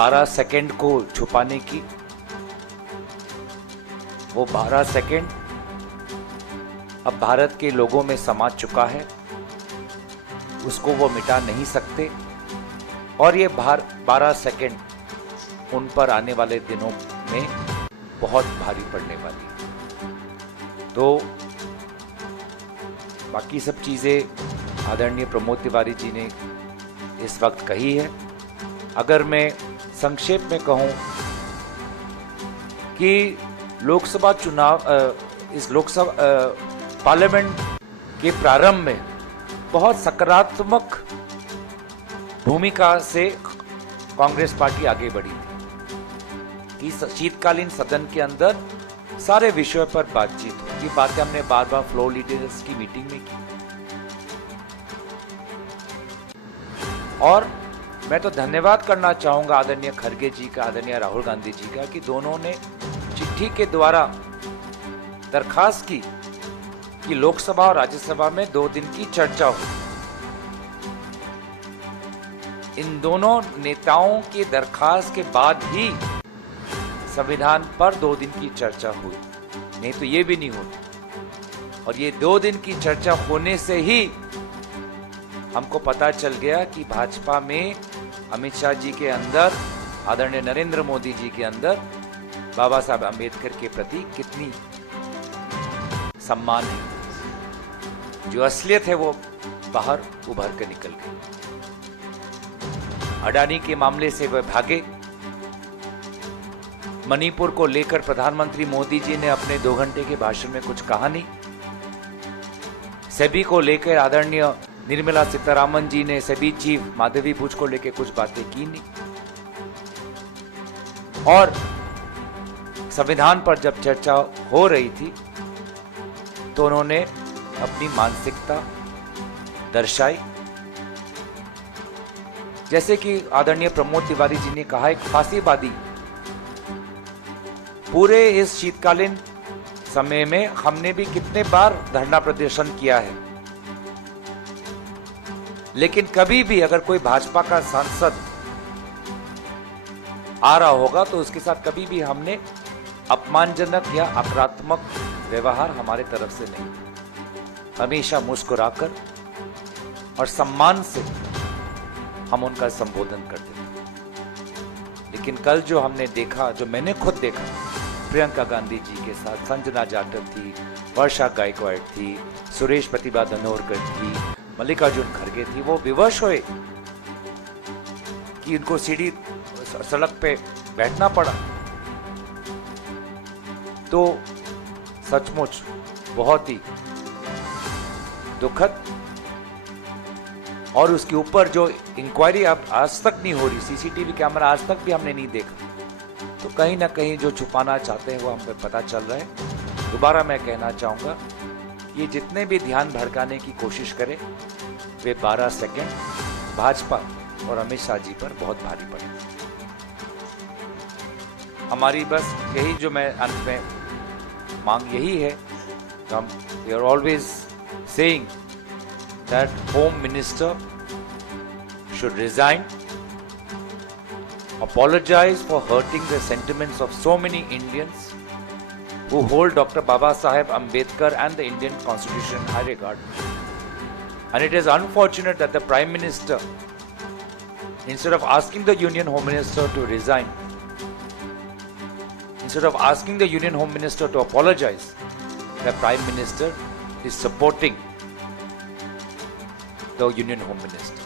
12 second को छुपाने की, वो 12 सेकंड अब भारत के लोगों में समा चुका है, उसको वो मिटा नहीं सकते। और ये 12 सेकंड उन पर आने वाले दिनों में बहुत भारी पड़ने वाली है। तो बाकी सब चीज़ें आदरणीय प्रमोद तिवारी जी ने इस वक्त कही है। अगर मैं संक्षेप में कहूं कि लोकसभा चुनाव, इस लोकसभा पार्लियामेंट के प्रारंभ में बहुत सकारात्मक भूमिका से कांग्रेस पार्टी आगे बढ़ी थी कि शीतकालीन सदन के अंदर सारे विषयों पर बातचीत हो। ये बातें हमने बार बार फ्लोर लीडर्स की मीटिंग में की। और मैं तो धन्यवाद करना चाहूंगा आदरणीय खड़गे जी का, आदरणीय राहुल गांधी जी का, कि दोनों ने चिट्ठी के द्वारा दरखास्त की कि लोकसभा और राज्यसभा में 2 दिन की चर्चा हो। इन दोनों नेताओं की दरखास्त के बाद ही संविधान पर 2 दिन की चर्चा हुई, नहीं तो ये भी नहीं होती। और ये 2 दिन की चर्चा होने से ही हमको पता चल गया कि भाजपा में अमित शाह जी के अंदर, आदरणीय नरेंद्र मोदी जी के अंदर बाबा साहब अम्बेडकर के प्रति कितनी सम्मान है। जो असलियत है वो बाहर उभर कर निकल गई। अडानी के मामले से वह भागे। मणिपुर को लेकर प्रधानमंत्री मोदी जी ने अपने 2 घंटे के भाषण में कुछ कहा नहीं। सेबी को लेकर आदरणीय निर्मला सीतारामन जी ने सेबी चीफ माधवी भुज को लेकर कुछ बातें की नहीं। और संविधान पर जब चर्चा हो रही थी तो उन्होंने अपनी मानसिकता दर्शाई। जैसे कि आदरणीय प्रमोद तिवारी जी ने कहा, एक फांसीवादी। पूरे इस शीतकालीन समय में हमने भी कितने बार धरना प्रदर्शन किया है, लेकिन कभी भी अगर कोई भाजपा का सांसद आ रहा होगा तो उसके साथ कभी भी हमने अपमानजनक या आक्रामक व्यवहार हमारे तरफ से नहीं। हमेशा मुस्कुराकर और सम्मान से हम उनका संबोधन करते थे। लेकिन कल जो हमने देखा, जो मैंने खुद देखा, प्रियंका गांधी जी के साथ संजना जाटव थी, वर्षा गायकवाड़ थी, सुरेश प्रतिभा धनोरकर थी, मल्लिकार्जुन खड़गे थी, वो विवश हुए कि उनको सीढ़ी सड़क पे बैठना पड़ा। तो सचमुच बहुत ही दुखद। और उसके ऊपर जो इंक्वायरी अब आज तक नहीं हो रही, सीसीटीवी कैमरा आज तक भी हमने नहीं देखा, तो कहीं ना कहीं जो छुपाना चाहते हैं वो हमें पता चल रहा है। दोबारा मैं कहना चाहूंगा, ये जितने भी ध्यान भड़काने की कोशिश करें वे 12 सेकंड भाजपा और अमित शाह जी पर बहुत भारी पड़े। हमारी बस यही, जो मैं अंत में मांग यही है, हम we are always saying that Home Minister should resign, apologize for hurting the sentiments of so many Indians who hold Dr. Baba Saheb Ambedkar and the Indian Constitution in high regard. And it is unfortunate that the Prime Minister, instead of asking the Union Home Minister to resign, instead of asking the Union Home Minister to apologize, the Prime Minister is supporting the Union Home Minister.